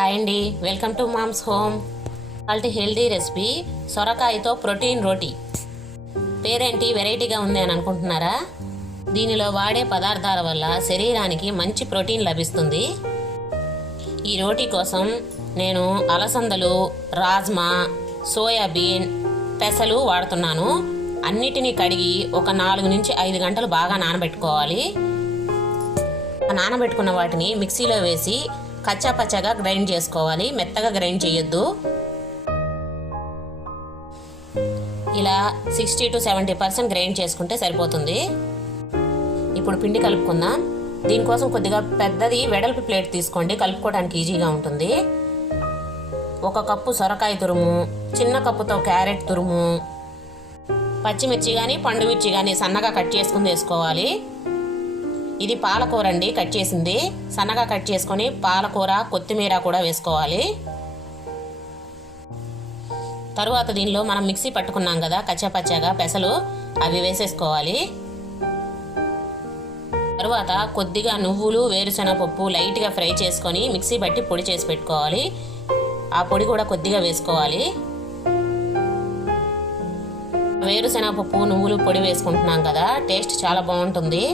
Hi అండి, welcome to moms home. వాళ్ళ healthy recipe సొరకాయతో protein రోటీ. పేరేంటి వెరైటీగా ఉంది అని అనుకుంటున్నారా? దీనిలో వాడే పదార్థాల వల్ల శరీరానికి మంచి ప్రోటీన్ లభిస్తుంది. ఈ రోటీ కోసం నేను అలసందలు, రాజ్మా, సోయాబీన్, పెసలు వాడుతున్నాను. అన్నిటినీ కడిగి ఒక 4 నుంచి 5 గంటలు బాగా నానబెట్టుకోవాలి. నానబెట్టుకున్న వాటిని మిక్సీలో వేసి కచ్చా పచ్చగా గ్రైండ్ చేసుకోవాలి. మెత్తగా గ్రైండ్ చేయొద్దు. ఇలా 60 to 70% గ్రైండ్ చేసుకుంటే సరిపోతుంది. ఇప్పుడు పిండి కలుపుకుందాం. దీనికోసం కొద్దిగా పెద్దది వెడల్పు ప్లేట్ తీసుకోండి, కలుపుకోవడానికి ఈజీగా ఉంటుంది. 1 కప్పు సొరకాయ తురుము, చిన్న కప్పుతో క్యారెట్ తురుము, పచ్చిమిర్చి కానీ పండుమిర్చి కానీ సన్నగా కట్ చేసుకుని వేసుకోవాలి. ఇది పాలకూర అండి, కట్ చేసింది. సన్నగా కట్ చేసుకొని పాలకూర, కొత్తిమీర కూడా వేసుకోవాలి. తరువాత దీనిలో మనం మిక్సీ పట్టుకున్నాం కదా కచ్చాపచ్చాగా పెసలు, అవి వేసేసుకోవాలి. తరువాత కొద్దిగా నువ్వులు, వేరుశనగపప్పు లైట్గా ఫ్రై చేసుకొని మిక్సీ బట్టి పొడి చేసి పెట్టుకోవాలి. ఆ పొడి కూడా కొద్దిగా వేసుకోవాలి. వేరుశనగపప్పు, నువ్వులు పొడి వేసుకుంటున్నాం కదా, టేస్ట్ చాలా బాగుంటుంది.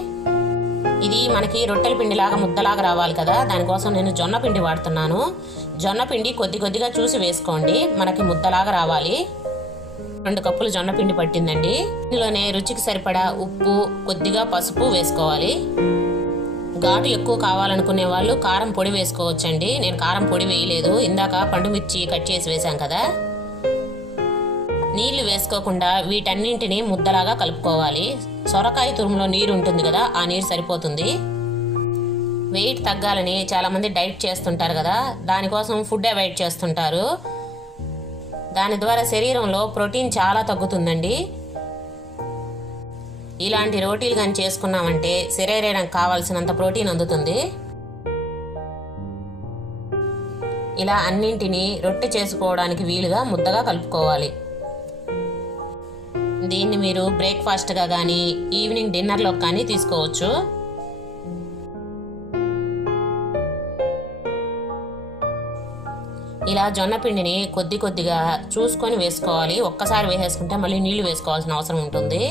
ఇది మనకి రొట్టెల పిండిలాగా ముద్దలాగా రావాలి కదా, దానికోసం నేను జొన్న పిండి వాడుతున్నాను. జొన్న పిండి కొద్దిగా చూసి వేసుకోండి, మనకి ముద్దలాగా రావాలి. 2 కప్పులు జొన్న పిండి పట్టిందండి. ఇందులోనే రుచికి సరిపడా ఉప్పు, కొద్దిగా పసుపు వేసుకోవాలి. ఘాటు ఎక్కువ కావాలనుకునే వాళ్ళు కారం పొడి వేసుకోవచ్చండి. నేను కారం పొడి వేయలేదు, ఇందాక పండుమిర్చి కట్ చేసి వేసాం కదా. నీళ్లు వేసుకోకుండా వీటన్నింటినీ ముద్దలాగా కలుపుకోవాలి. సొరకాయ తురుములో నీరు ఉంటుంది కదా, ఆ నీరు సరిపోతుంది. వెయిట్ తగ్గాలని చాలామంది డైట్ చేస్తుంటారు కదా, దానికోసం ఫుడ్ అవాయిడ్ చేస్తుంటారు. దాని ద్వారా శరీరంలో ప్రోటీన్ చాలా తగ్గుతుందండి. ఇలాంటి రోటీలు కానీ చేసుకున్నామంటే శరీరానికి కావాల్సినంత ప్రోటీన్ అందుతుంది. ఇలా అన్నింటినీ రొట్టె చేసుకోవడానికి వీలుగా ముద్దగా కలుపుకోవాలి. దీన్ని మీరు బ్రేక్ఫాస్ట్గా కానీ ఈవినింగ్ డిన్నర్లో కానీ తీసుకోవచ్చు. ఇలా జొన్న పిండిని కొద్దిగా చూసుకొని వేసుకోవాలి. ఒక్కసారి వేసేసుకుంటే మళ్ళీ నీళ్లు వేసుకోవాల్సిన అవసరం ఉంటుంది.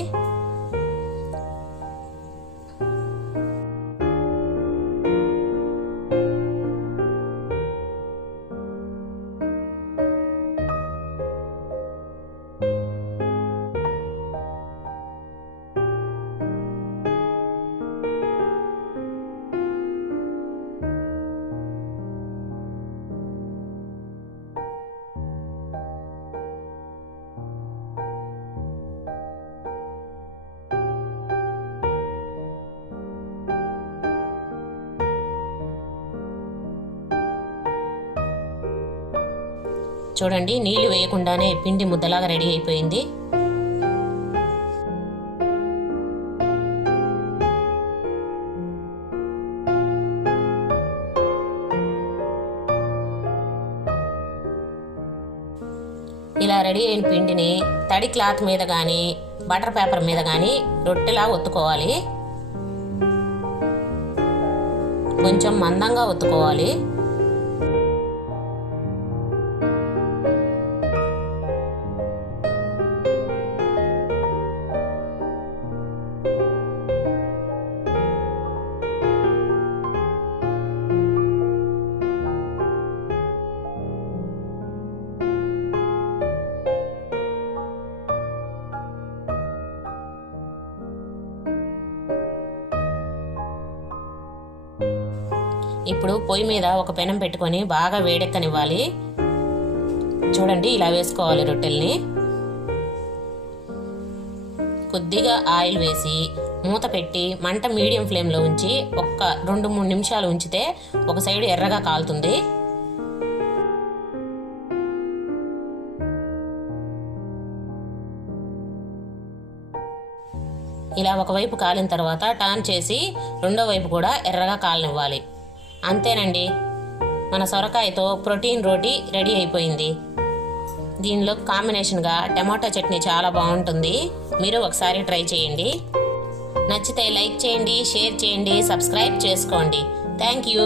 చూడండి, నీళ్లు వేయకుండానే పిండి ముద్దలాగా రెడీ అయిపోయింది. ఇలా రెడీ అయిన పిండిని తడి క్లాత్ మీద కానీ బటర్ పేపర్ మీద కానీ రొట్టెలా ఒత్తుకోవాలి. కొంచెం మందంగా ఒత్తుకోవాలి. ఇప్పుడు పొయ్యి మీద ఒక పెనం పెట్టుకొని బాగా వేడెక్కనివ్వాలి. చూడండి, ఇలా వేసుకోవాలి రొట్టెల్ని. కొద్దిగా ఆయిల్ వేసి మూత పెట్టి మంట మీడియం ఫ్లేమ్లో ఉంచి 2-3 నిమిషాలు ఉంచితే ఒక సైడ్ ఎర్రగా కాలుతుంది. ఇలా ఒకవైపు కాలిన తర్వాత టర్న్ చేసి రెండో వైపు కూడా ఎర్రగా కాలనివ్వాలి. అంతేనండి, మన సొరకాయతో ప్రోటీన్ రోటీ రెడీ అయిపోయింది. దీనిలో కాంబినేషన్గా టమాటో చట్నీ చాలా బాగుంటుంది. మీరు ఒకసారి ట్రై చేయండి. నచ్చితే లైక్ చేయండి, షేర్ చేయండి, సబ్స్క్రైబ్ చేసుకోండి. Thank you.